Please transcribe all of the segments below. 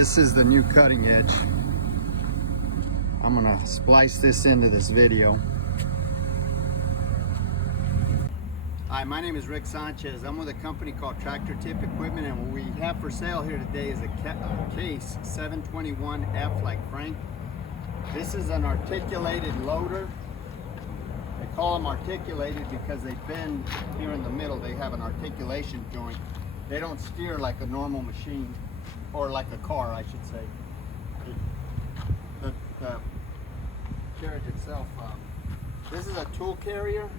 This is the new cutting edge. I'm gonna splice this into this video. Hi, my name is Rick Sanchez. I'm with a company called Tractor Tip Equipment, and what we have for sale here today is a Case 721F like Frank. This is an articulated loader. They call them articulated because they bend here in the middle. They have an articulation joint. They don't steer like a normal machine, or like a car, I should say. The carriage itself, this is a tool carrier,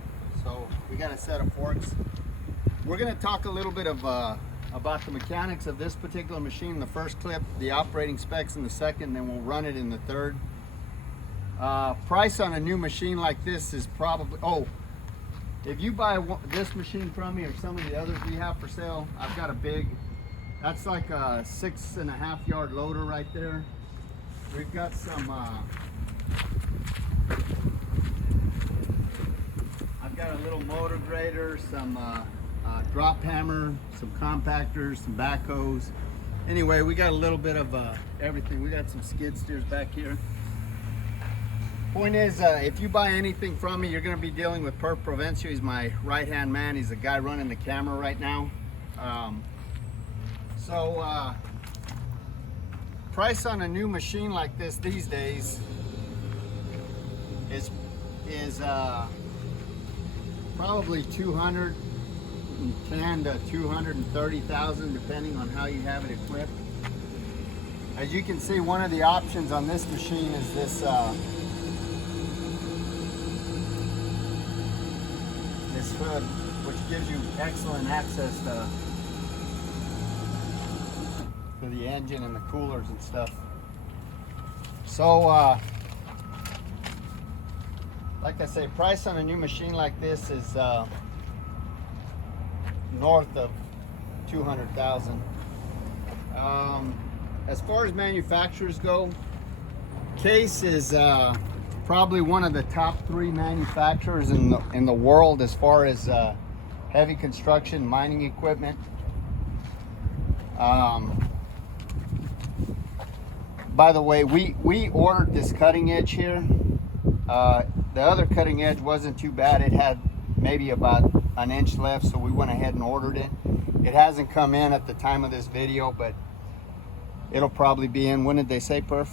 so we got a set of forks. We're going to talk a little bit of about the mechanics of this particular machine in the first clip, the operating specs in the second, then we'll run it in the third. Price on a new machine like this is probably, if you buy this machine from me or some of the others we have for sale, I've got a big, that's like a 6.5 yard loader right there. We've got some, I've got a little motor grader, some drop hammer, some compactors, some backhoes. Anyway, we got a little bit of everything. We got some skid steers back here. Point is, if you buy anything from me, you're going to be dealing with Perf Provencio. He's my right-hand man. He's the guy running the camera right now. Price on a new machine like this these days is probably $210,000 to $230,000, depending on how you have it equipped. As you can see, one of the options on this machine is this this hood, which gives you excellent access to the engine and the coolers and stuff. So like I say, price on a new machine like this is north of $200,000. As far as manufacturers go, Case is probably one of the top 3 manufacturers in the world as far as heavy construction mining equipment. By the way, we ordered this cutting edge here. The other cutting edge wasn't too bad. It had maybe about an inch left, so we went ahead and ordered it. It hasn't come in at the time of this video, but it'll probably be in. When did they say, Perf?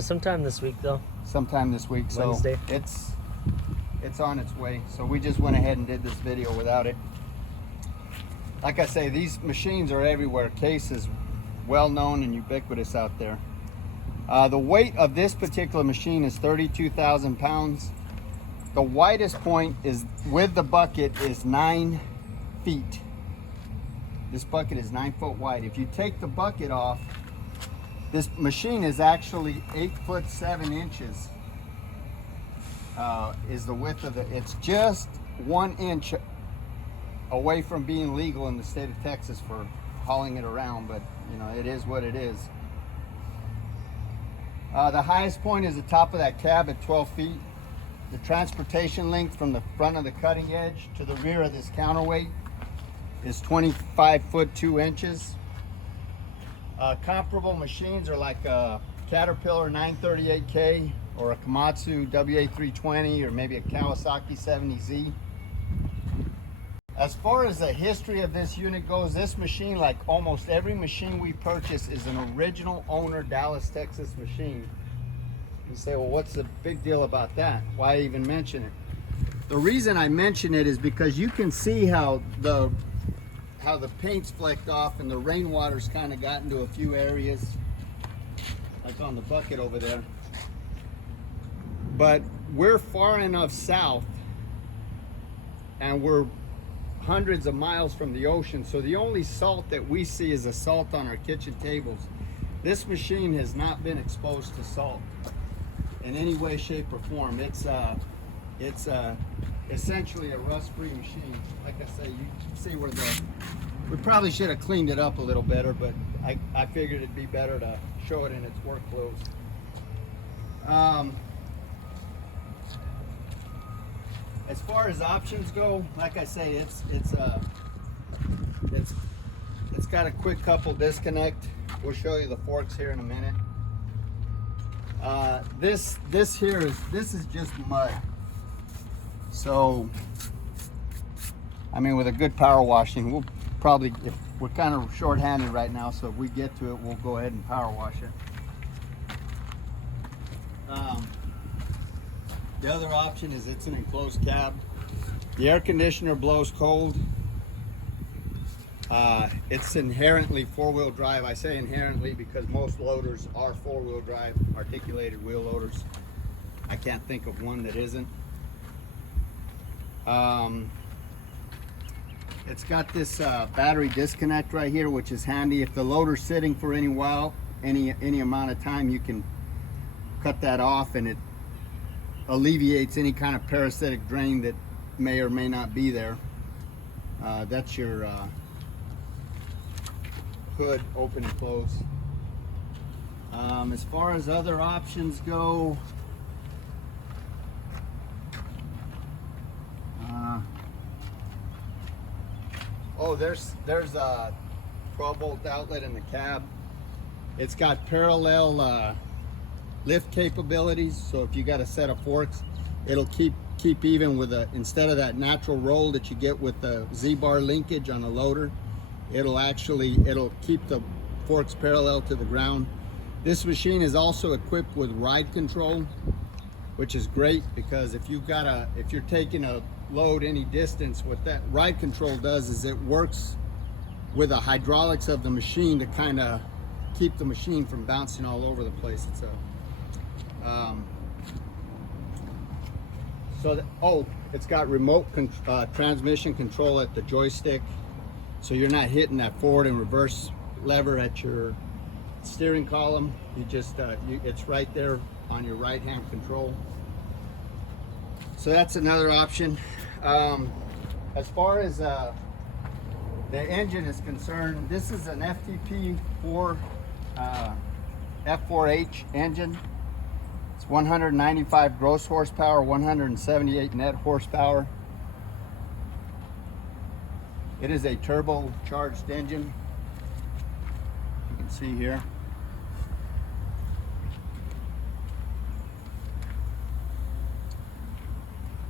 Sometime this week, though. Sometime this week. Wednesday. So it's on its way. So we just went ahead and did this video without it. Like I say, these machines are everywhere. Case is well known and ubiquitous out there. The weight of this particular machine is 32,000 pounds. The widest point is with the bucket is 9 feet. This bucket is 9 foot wide. If you take the bucket off, this machine is actually 8'7" is the width of it. It's just 1 inch away from being legal in the state of Texas for hauling it around, but you know, it is what it is. The highest point is the top of that cab at 12 feet. The transportation length from the front of the cutting edge to the rear of this counterweight is 25 foot 2 inches. Comparable machines are like a Caterpillar 938K or a Komatsu WA320 or maybe a Kawasaki 70Z. As far as the history of this unit goes, this machine, like almost every machine we purchase, is an original owner Dallas, Texas machine. You say, well, what's the big deal about that? Why even mention it? The reason I mention it is because you can see how the paint's flecked off and the rainwater's kind of gotten to a few areas, like on the bucket over there. But we're far enough south and we're hundreds of miles from the ocean, so the only salt that we see is a salt on our kitchen tables. This machine has not been exposed to salt in any way, shape, or form. It's essentially a rust-free machine. Like I say, you see where we probably should have cleaned it up a little better, but I figured it'd be better to show it in its work clothes. As far as options go, like I say, it's got a quick couple disconnect, We'll show you the forks here in a minute. This is just mud. So, I mean, with a good power washing, we'll probably, if we're kind of short-handed right now, so if we get to it, we'll go ahead and power wash it. The other option is it's an enclosed cab. The air conditioner blows cold. It's inherently four-wheel drive. I say inherently because most loaders are four-wheel drive, articulated wheel loaders. I can't think of one that isn't. It's got this battery disconnect right here, which is handy. If the loader's sitting for any while, any amount of time, you can cut that off, and it alleviates any kind of parasitic drain that may or may not be there. That's your hood, open and close. As far as other options go, there's a 12-volt outlet in the cab. It's got parallel lift capabilities, so if you got a set of forks, it'll keep even with instead of that natural roll that you get with the Z-bar linkage on a loader, it'll keep the forks parallel to the ground. This machine is also equipped with ride control, which is great because if you're taking a load any distance, what that ride control does is it works with the hydraulics of the machine to kind of keep the machine from bouncing all over the place. It's it's got remote transmission control at the joystick, so you're not hitting that forward and reverse lever at your steering column. You just it's right there on your right hand control. So that's another option. As far as the engine is concerned, this is an FTP4 F4H engine. It's 195 gross horsepower, 178 net horsepower. It is a turbocharged engine. You can see here.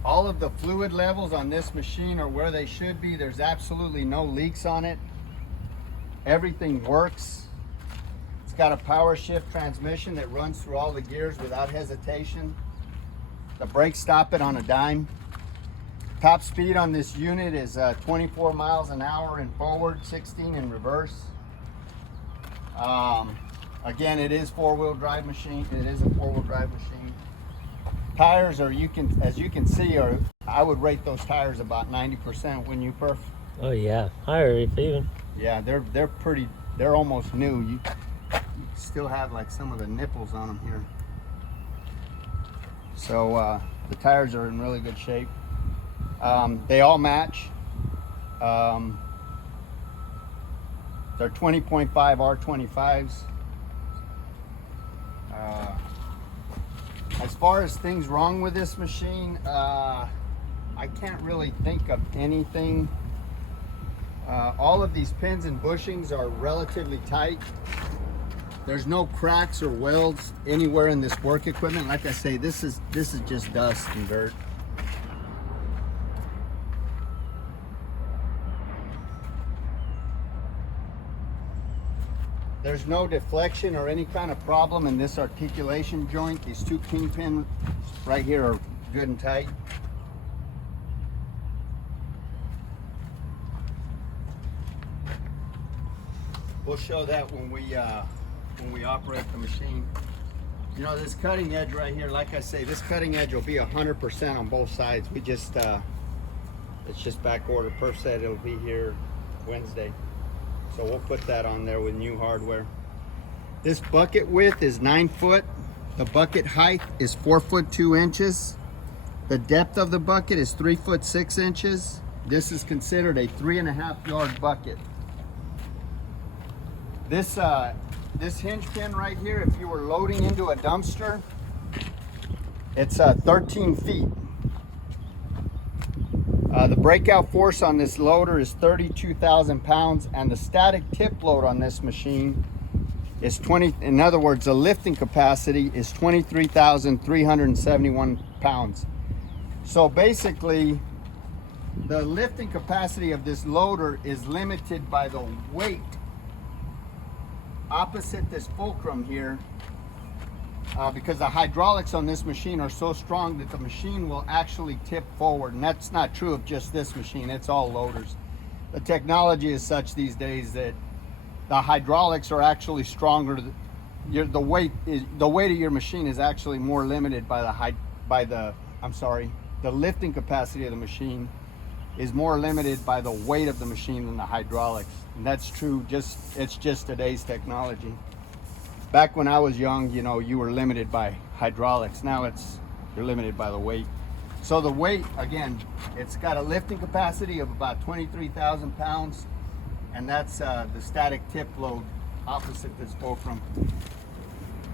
All of the fluid levels on this machine are where they should be. There's absolutely no leaks on it. Everything works. It's got a power shift transmission that runs through all the gears without hesitation. The brakes stop it on a dime. Top speed on this unit is 24 miles an hour in forward, 16 in reverse. Again, it is four-wheel drive machine. It is a four-wheel drive machine. Tires are, as you can see, I would rate those tires about 90%. Wouldn't you, Perf? Oh yeah, higher if even. Yeah, they're almost new. You still have like some of the nipples on them here. So the tires are in really good shape. They all match. They're 20.5 R25s. As far as things wrong with this machine, I can't really think of anything. All of these pins and bushings are relatively tight. There's no cracks or welds anywhere in this work equipment. Like I say, this is just dust and dirt. There's no deflection or any kind of problem in this articulation joint. These two kingpins right here are good and tight. We'll show that when we operate the machine. You know, this cutting edge right here, like I say, this cutting edge will be 100% on both sides. We just, it's just back order. Perf said it'll be here Wednesday. So we'll put that on there with new hardware. This bucket width is 9 foot. The bucket height is 4 foot 2 inches. The depth of the bucket is 3 foot 6 inches. This is considered a 3.5 yard bucket. This hinge pin right here, if you were loading into a dumpster, it's 13 feet. The breakout force on this loader is 32,000 pounds, and the static tip load on this machine is 20. In other words, the lifting capacity is 23,371 pounds. So basically, the lifting capacity of this loader is limited by the weight opposite this fulcrum here, because the hydraulics on this machine are so strong that the machine will actually tip forward. And that's not true of just this machine, it's all loaders. The technology is such these days that the hydraulics are actually stronger. The weight of your machine is actually more limited by the lifting capacity of the machine is more limited by the weight of the machine than the hydraulics. And that's true, it's just today's technology. Back when I was young, you know, you were limited by hydraulics. Now you're limited by the weight. So the weight, again, it's got a lifting capacity of about 23,000 pounds, and that's the static tip load opposite this fulcrum.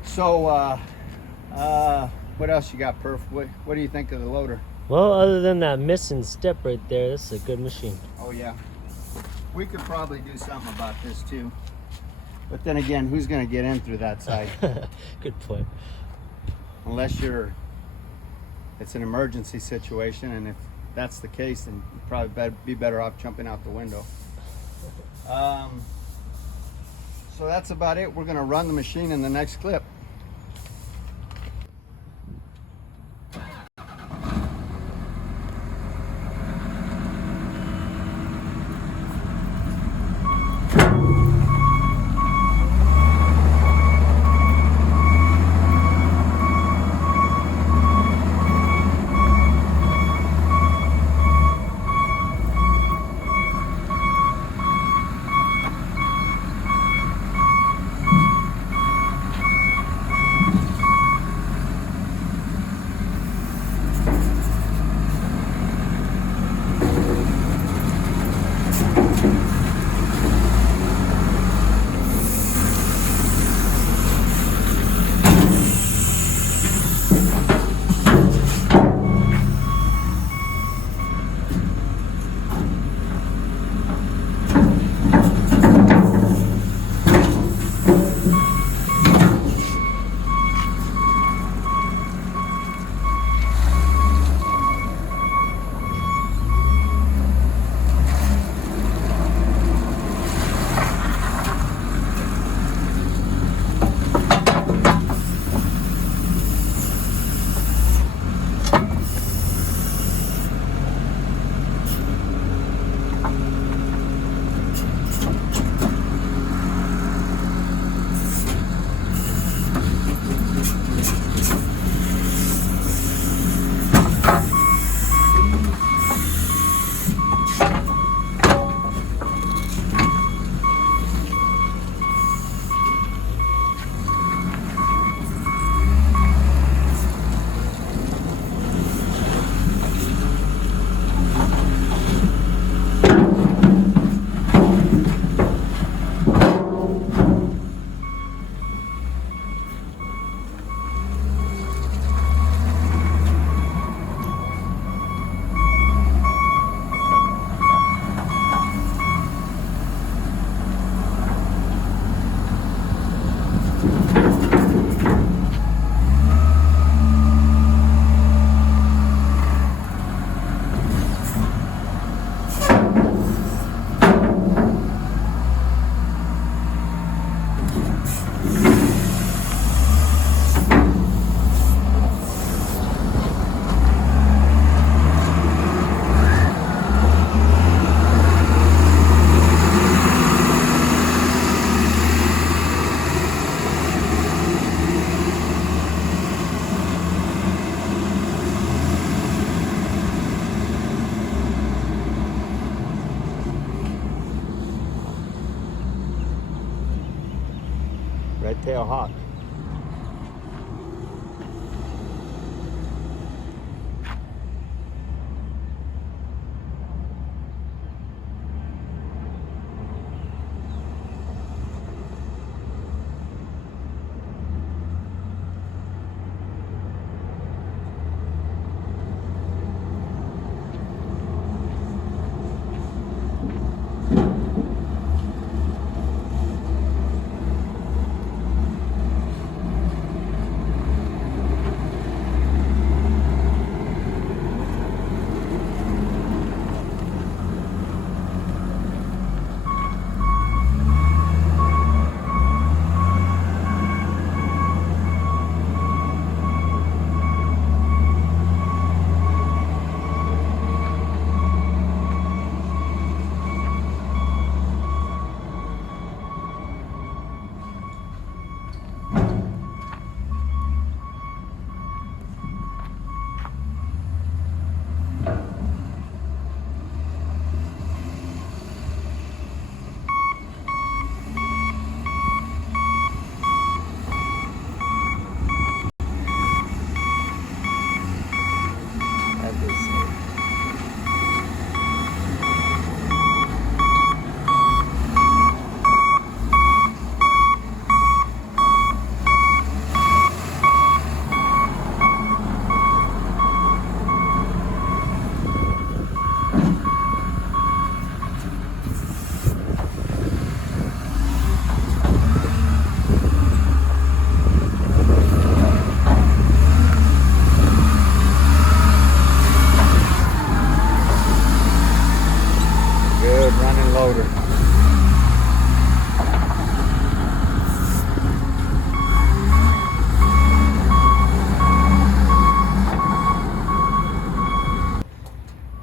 So what else you got, Perf? What do you think of the loader? Well, other than that missing step right there, this is a good machine. Oh yeah, we could probably do something about this too. But then again, who's going to get in through that side? Good point. Unless it's an emergency situation, and if that's the case, then you'd probably be better off jumping out the window. So that's about it. We're going to run the machine in the next clip. Red-tailed hawk. loader.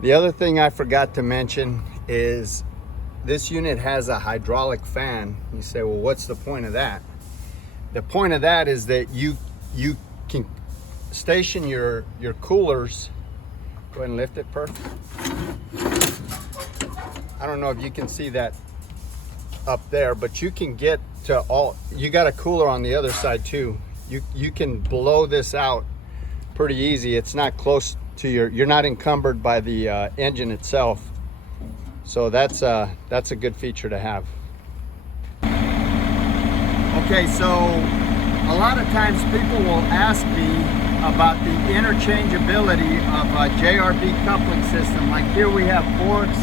The other thing I forgot to mention is this unit has a hydraulic fan. You say, well, what's the point of that? The point of that is that you can station your coolers. Go ahead and lift it, perfect. I don't know if you can see that up there, but you can get to all, you got a cooler on the other side too. You can blow this out pretty easy. It's not close to you're not encumbered by the engine itself. So that's a good feature to have. Okay, so a lot of times people will ask me about the interchangeability of a JRB coupling system. Like here we have forks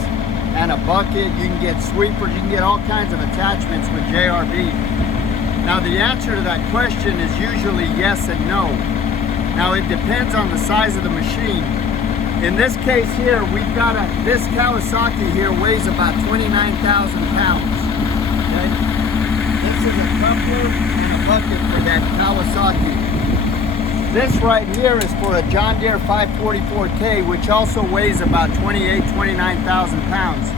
and a bucket. You can get sweepers, you can get all kinds of attachments with JRB. Now the answer to that question is usually yes and no. Now it depends on the size of the machine. In this case here, we've got this Kawasaki here weighs about 29,000 pounds. Okay? This is a coupler and a bucket for that Kawasaki. This right here is for a John Deere 544K, which also weighs about 29,000 pounds.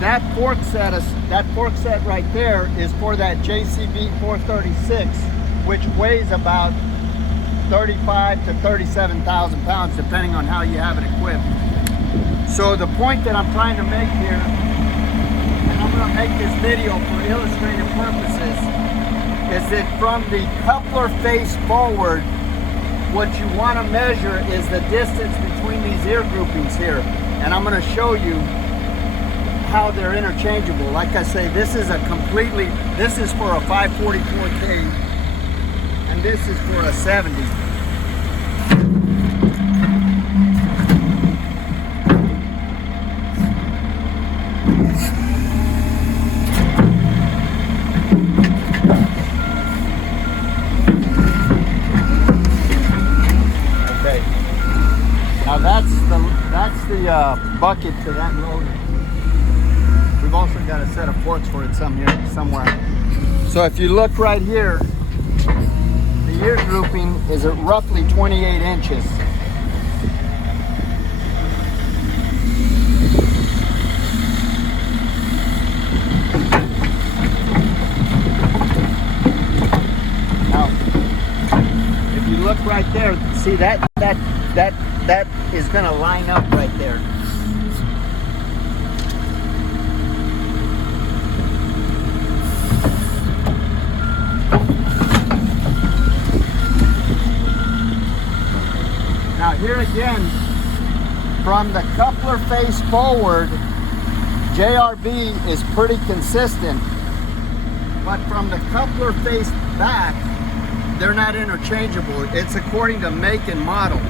That fork set right there is for that JCB 436, which weighs about 35 to 37,000 pounds, depending on how you have it equipped. So the point that I'm trying to make here, and I'm going to make this video for illustrative purposes, is that from the coupler face forward, what you want to measure is the distance between these ear groupings here. And I'm going to show you how they're interchangeable. Like I say, this is for a 544K, and this is for a 70. Okay. Now that's the bucket to that loader. We've also got a set of forks for it somewhere. So if you look right here, the ear grouping is at roughly 28 inches. Now, if you look right there, see that is going to line up right there. Now here again, from the coupler face forward, JRB is pretty consistent, but from the coupler face back, they're not interchangeable. It's according to make and model.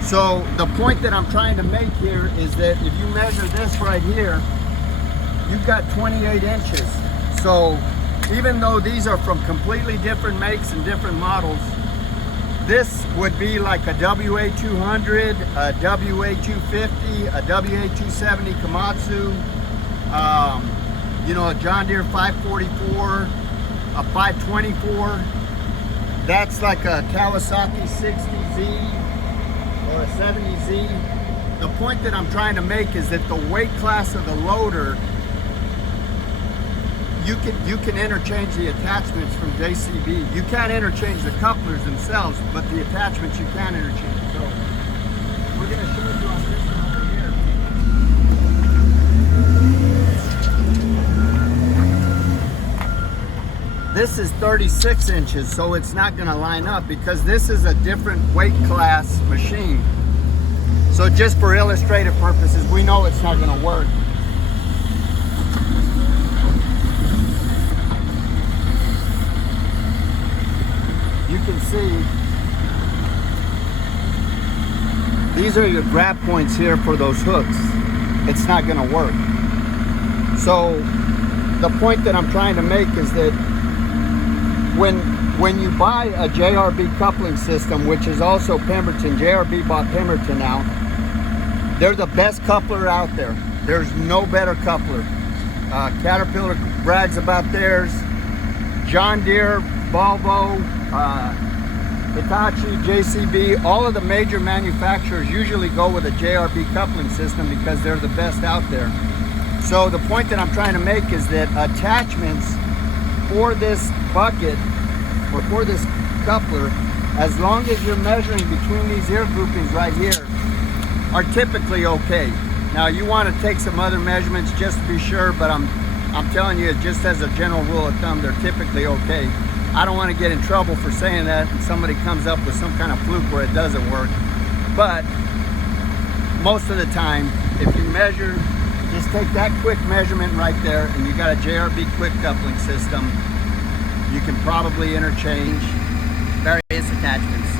So the point that I'm trying to make here is that if you measure this right here, you've got 28 inches. So even though these are from completely different makes and different models, this would be like a WA200, a WA250, a WA270 Komatsu, you know, a John Deere 544, a 524. That's like a Kawasaki 60Z or a 70Z. The point that I'm trying to make is that the weight class of the loader, you can interchange the attachments from JCB. You can't interchange the couplers themselves, but the attachments you can interchange. So we're going to show you on this one over here. This is 36 inches, so it's not going to line up because this is a different weight class machine. So just for illustrative purposes, we know it's not going to work. You can see these are your grab points here for those hooks. It's not going to work. So the point that I'm trying to make is that when you buy a JRB coupling system, which is also Pemberton, JRB bought Pemberton out, they're the best coupler out there. There's no better coupler. Caterpillar brags about theirs. John Deere, Volvo, Hitachi, JCB, all of the major manufacturers usually go with a JRB coupling system because they're the best out there. So the point that I'm trying to make is that attachments for this bucket or for this coupler, as long as you're measuring between these ear groupings right here, are typically okay. Now you want to take some other measurements just to be sure, but I'm telling you, just as a general rule of thumb, they're typically okay. I don't want to get in trouble for saying that and somebody comes up with some kind of fluke where it doesn't work. But most of the time, if you measure, just take that quick measurement right there and you got a JRB quick coupling system, you can probably interchange Various attachments.